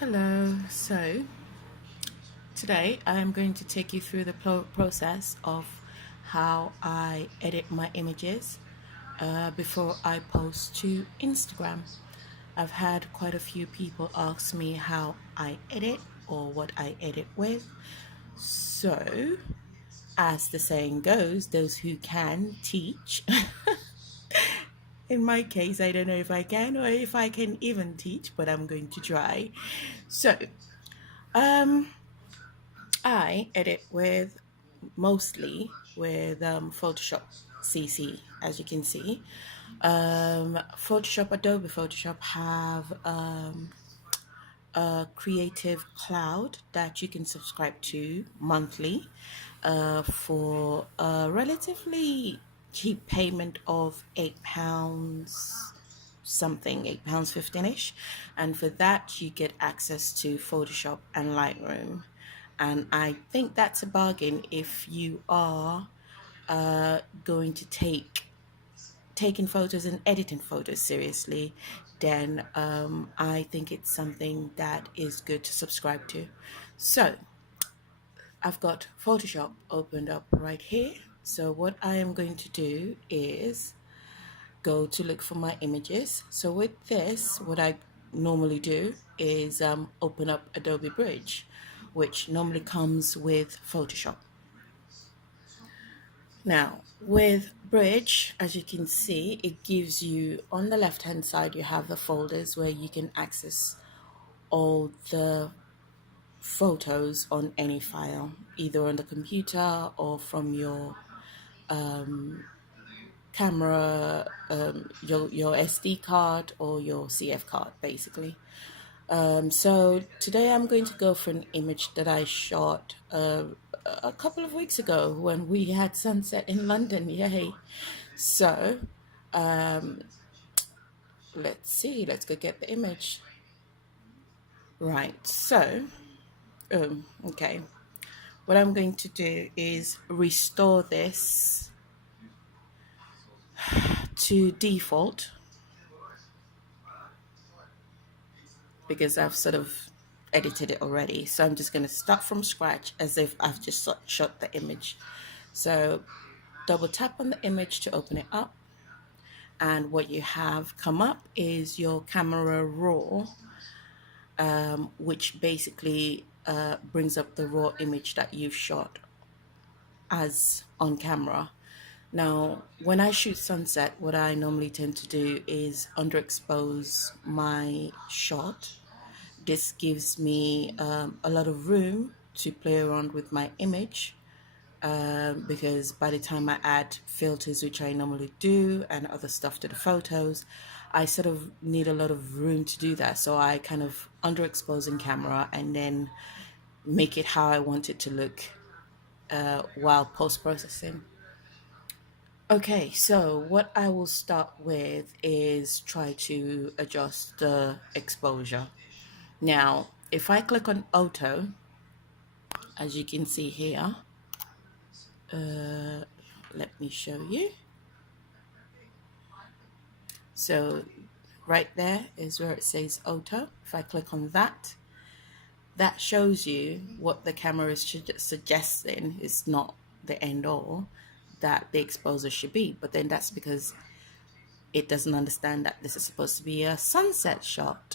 Hello, so today I'm going to take you through the process of how I edit my images before I post to Instagram. I've had quite a few people ask me how I edit or what I edit with. So, as the saying goes, those who can teach. In my case, I don't know if I can or if I can even teach, but I'm going to try. So, um, I edit with mostly with Photoshop CC, as you can see. Photoshop, Adobe Photoshop have a creative cloud that you can subscribe to monthly for a relatively cheap payment of £8 something, £8 15ish, and for that you get access to Photoshop and Lightroom. And I think that's a bargain if you are going to take taking photos and editing photos seriously. Then I think it's something that is good to subscribe to. So I've got Photoshop opened up right here. So what I am going to do is go to look for my images. So with this, what I normally do is open up Adobe Bridge, which normally comes with Photoshop. Now, with Bridge, as you can see, it gives you on the left hand side, you have the folders where you can access all the photos on any file, either on the computer or from your camera, your SD card or your CF card, basically. So today I'm going to go for an image that I shot a couple of weeks ago when we had sunset in London. Yay! So let's see. Let's go get the image. Right. So, okay. What I'm going to do is restore this to default because I've sort of edited it already. So I'm just going to start from scratch as if I've just shot the image. So double tap on the image to open it up. And what you have come up is your camera raw, which basically brings up the raw image that you've shot as on camera. Now, when I shoot sunset, what I normally tend to do is underexpose my shot. This gives me a lot of room to play around with my image because by the time I add filters, which I normally do, and other stuff to the photos, I sort of need a lot of room to do that. So I kind of underexpose in camera and then make it how I want it to look while post-processing. Okay, so what I will start with is try to adjust the exposure. Now, if I click on auto, as you can see here, let me show you. So right there is where it says auto. If I click on that, that shows you what the camera is suggesting. It's not the end all that the exposure should be, but then that's because it doesn't understand that this is supposed to be a sunset shot,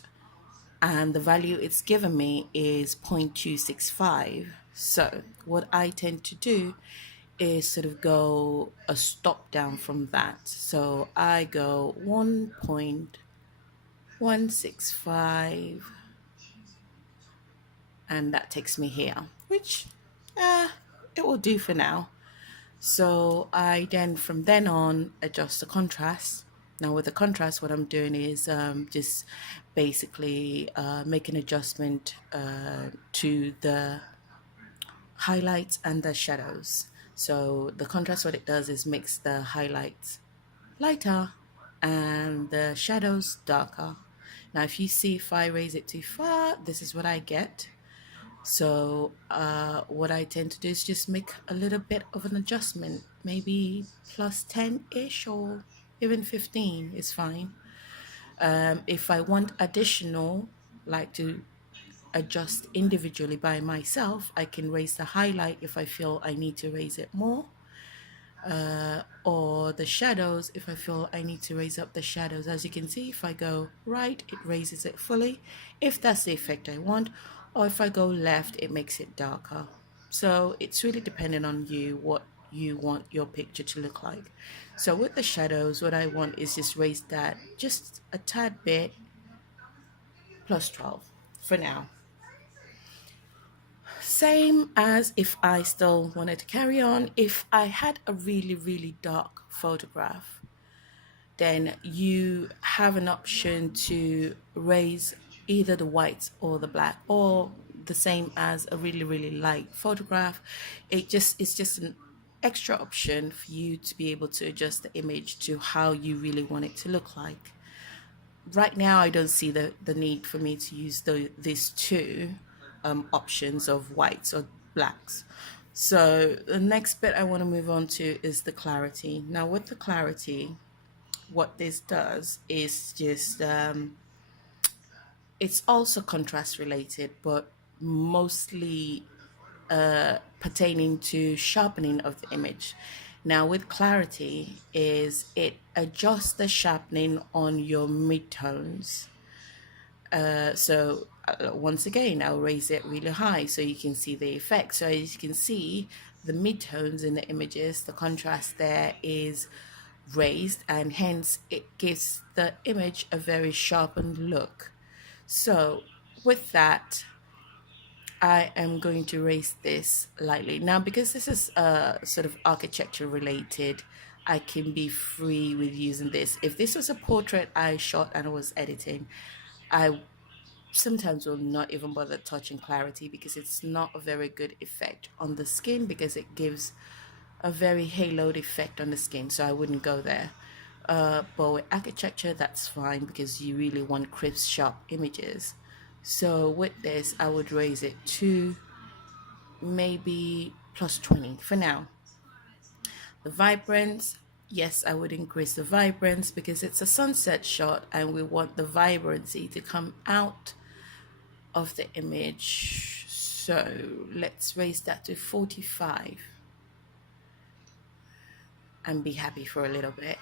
and the value it's given me is 0.265. So what I tend to do is sort of go a stop down from that. So I go 1.165, and that takes me here, which it will do for now. So I then from then on adjust the contrast. Now with the contrast, what I'm doing is just basically make an adjustment to the highlights and the shadows. So the contrast, what it does is makes the highlights lighter and the shadows darker. Now if you see, if I raise it too far, this is what I get. So what I tend to do is just make a little bit of an adjustment, maybe plus 10-ish or even 15 is fine. If I want additional, like to adjust individually by myself. I can raise the highlight if I feel I need to raise it more, or the shadows if I feel I need to raise up the shadows. As you can see, if I go right, it raises it fully, if that's the effect I want, or if I go left, it makes it darker. So it's really dependent on you, what you want your picture to look like. So with the shadows, what I want is just raise that just a tad bit, plus 12 for now. Same as if I still wanted to carry on, if I had a really, really dark photograph, then you have an option to raise either the white or the black, or the same as a really, really light photograph. It's just an extra option for you to be able to adjust the image to how you really want it to look like. Right now I don't see the need for me to use these two options of whites or blacks. So the next bit I want to move on to is the clarity. Now with the clarity, what this does is just it's also contrast related, but mostly pertaining to sharpening of the image. Now with clarity is it adjusts the sharpening on your midtones. Once again, I'll raise it really high so you can see the effect. So as you can see, the midtones in the images, the contrast there is raised, and hence it gives the image a very sharpened look. So with that, I am going to raise this lightly. Now, because this is sort of architecture related, I can be free with using this. If this was a portrait I shot and was editing, I sometimes will not even bother touching clarity because it's not a very good effect on the skin, because it gives a very haloed effect on the skin, so I wouldn't go there. But with architecture, that's fine because you really want crisp, sharp images. So with this, I would raise it to maybe plus 20 for now. The vibrance, yes, I would increase the vibrance because it's a sunset shot and we want the vibrancy to come out of the image. So let's raise that to 45 and be happy for a little bit.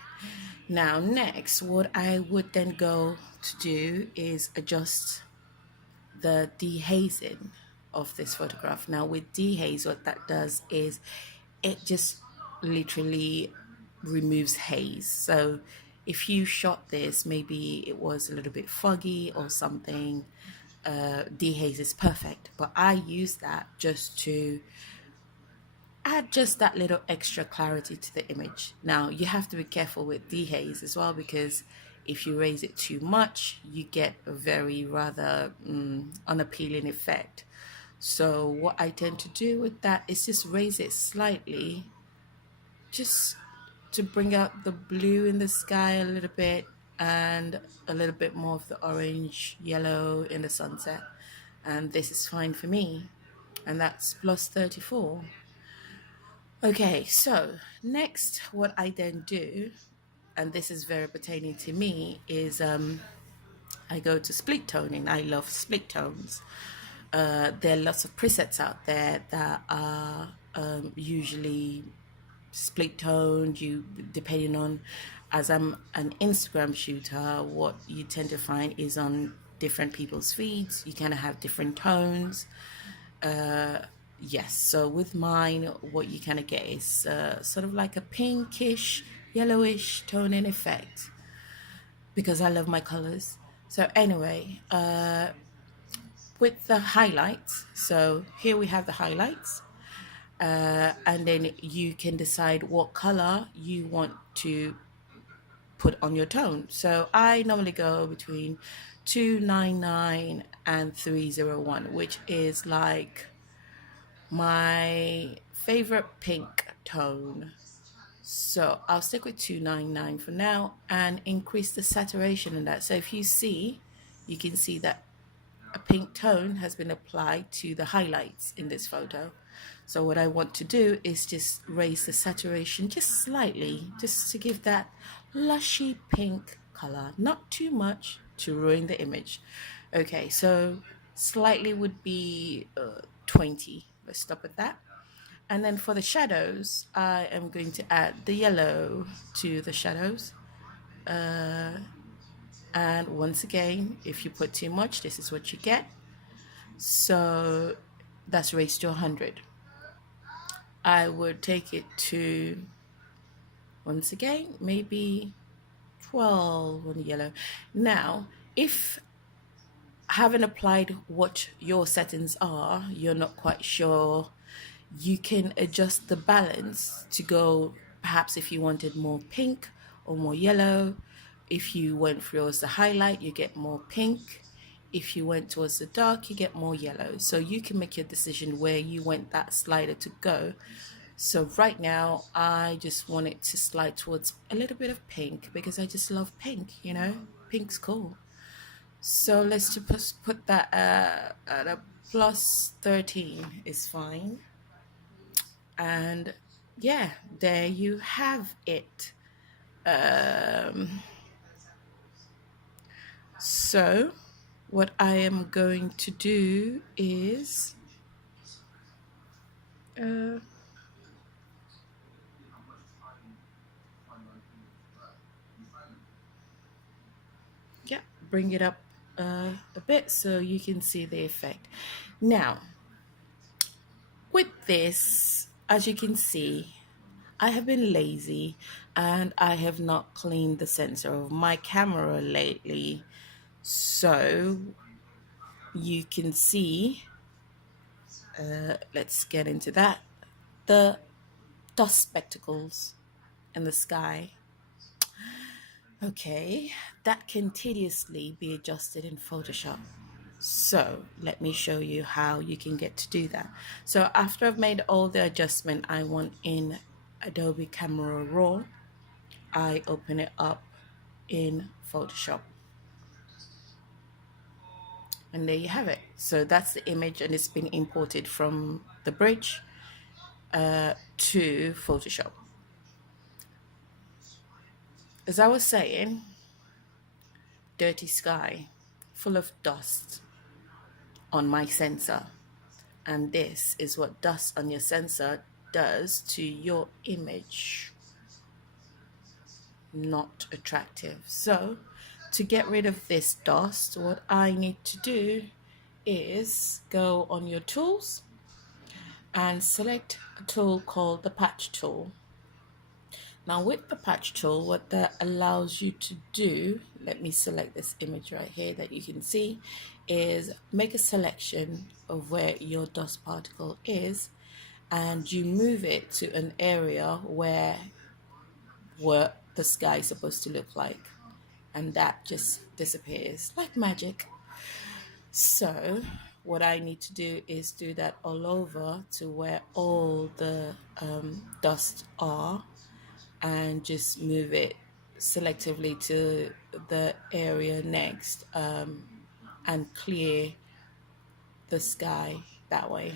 Now next, what I would then go to do is adjust the dehazing of this photograph. Now with dehaze, what that does is it just literally removes haze. So if you shot this, maybe it was a little bit foggy or something, dehaze is perfect. But I use that just to add just that little extra clarity to the image. Now you have to be careful with dehaze as well, because if you raise it too much, you get a very rather unappealing effect. So what I tend to do with that is just raise it slightly, just to bring out the blue in the sky a little bit and a little bit more of the orange yellow in the sunset. And this is fine for me, and that's plus 34. Okay, so next what I then do, and this is very pertaining to me, is I go to split toning. I love split tones. There are lots of presets out there that are usually split toned. You, depending on, as I'm an Instagram shooter, what you tend to find is on different people's feeds, you kind of have different tones. Yes, so with mine, what you kind of get is sort of like a pinkish, yellowish toning effect, because I love my colors. So anyway, with the highlights, so here we have the highlights, and then you can decide what color you want to put on your tone. So I normally go between 299 and 301, which is like my favorite pink tone. So I'll stick with 299 for now and increase the saturation in that. So if you see, you can see that a pink tone has been applied to the highlights in this photo. So what I want to do is just raise the saturation just slightly, just to give that lushy pink color, not too much to ruin the image. Okay, so slightly would be 20. Let's stop at that. And then for the shadows, I am going to add the yellow to the shadows. And once again, if you put too much, this is what you get. So that's raised to 100. I would take it to, once again, maybe 12 on the yellow. Now, if having applied what your settings are, you're not quite sure, you can adjust the balance to go, perhaps if you wanted more pink or more yellow. If you went towards the highlight, you get more pink. If you went towards the dark, you get more yellow. So you can make your decision where you want that slider to go. So right now, I just want it to slide towards a little bit of pink because I just love pink, you know? Pink's cool. So let's just put that at a plus 13 is fine. And yeah, there you have it. So what I am going to do is uh, yeah, bring it up a bit so you can see the effect. Now, with this, as you can see, I have been lazy and I have not cleaned the sensor of my camera lately. So you can see, let's get into that, the dust spectacles in the sky. Okay, that can tediously be adjusted in Photoshop. So let me show you how you can get to do that. So after I've made all the adjustment I want in Adobe Camera Raw, I open it up in Photoshop. And there you have it. So that's the image and it's been imported from the bridge to Photoshop. As I was saying, dirty sky, full of dust on my sensor. And this is what dust on your sensor does to your image. Not attractive. So to get rid of this dust, what I need to do is go on your tools and select a tool called the patch tool. Now with the patch tool, what that allows you to do, let me select this image right here that you can see, is make a selection of where your dust particle is and you move it to an area where what the sky is supposed to look like, and that just disappears like magic. So what I need to do is do that all over to where all the dust are and just move it selectively to the area next and clear the sky that way.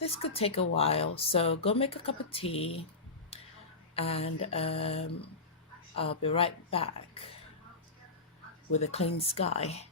This could take a while, so go make a cup of tea and I'll be right back with a clean sky.